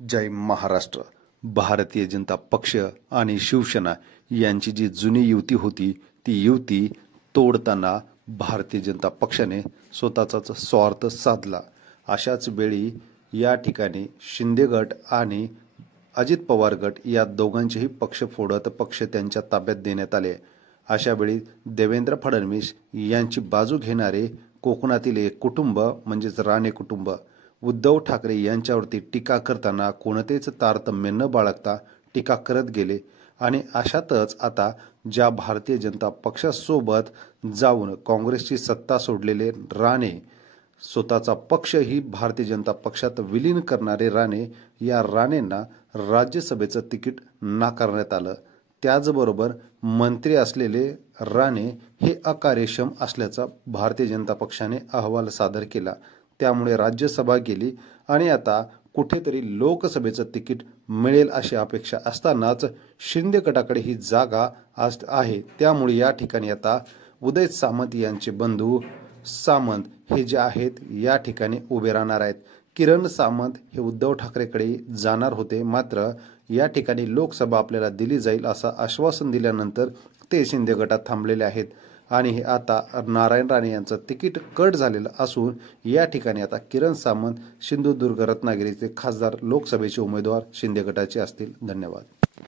जय महाराष्ट्र। भारतीय जनता पक्ष आणि शिवसेना यांची जी जुनी युती होती ती युती तोडताना भारतीय जनता पक्षाने स्वतःचाच स्वार्थ साधला। अशाच वेळी या ठिकाणी शिंदे गट आणि अजित पवार गट या दोघांचेही पक्ष फोडत पक्ष त्यांच्या ताब्यात देण्यात आले। अशा वेळी देवेंद्र फडणवीस यांची बाजू घेणारे कोकणातील एक कुटुंब म्हणजेच राणे कुटुंब उद्धव ठाकरे यांच्यावरती टीका करताना कोणतेच तारतम्य न बाळगता टीका करत गेले। आणि अशातच आता ज्या भारतीय जनता पक्षासोबत जाऊन काँग्रेसची सत्ता सोडलेले राणे स्वतःचा पक्षही भारतीय जनता पक्षात विलीन करणारे राणे या राणेंना राज्यसभेचं तिकीट नाकारण्यात आलं। त्याचबरोबर मंत्री असलेले राणे हे अकार्यक्षम असल्याचा भारतीय जनता पक्षाने अहवाल सादर केला। त्यामुळे राज्यसभा गेली आणि आता कुठेतरी लोकसभेचं तिकीट मिळेल अशी अपेक्षा असतानाच शिंदे गटाकडे ही जागा आहे। त्यामुळे या ठिकाणी आता उदय सामंत यांचे बंधू सामंत हे जे आहेत या ठिकाणी उभे राहणार आहेत। किरण सामंत हे उद्धव ठाकरेकडे जाणार होते, मात्र या ठिकाणी लोकसभा आपल्याला दिली जाईल असं आश्वासन दिल्यानंतर ते शिंदे गटात थांबलेले आहेत। आणि आता नारायण राणे यांचं तिकीट कट झालेलं असून या ठिकाणी आता किरण सामंत सिंधुदुर्ग रत्नागिरीचे खासदार लोकसभेचे उमेदवार शिंदे गटाचे असतील। धन्यवाद।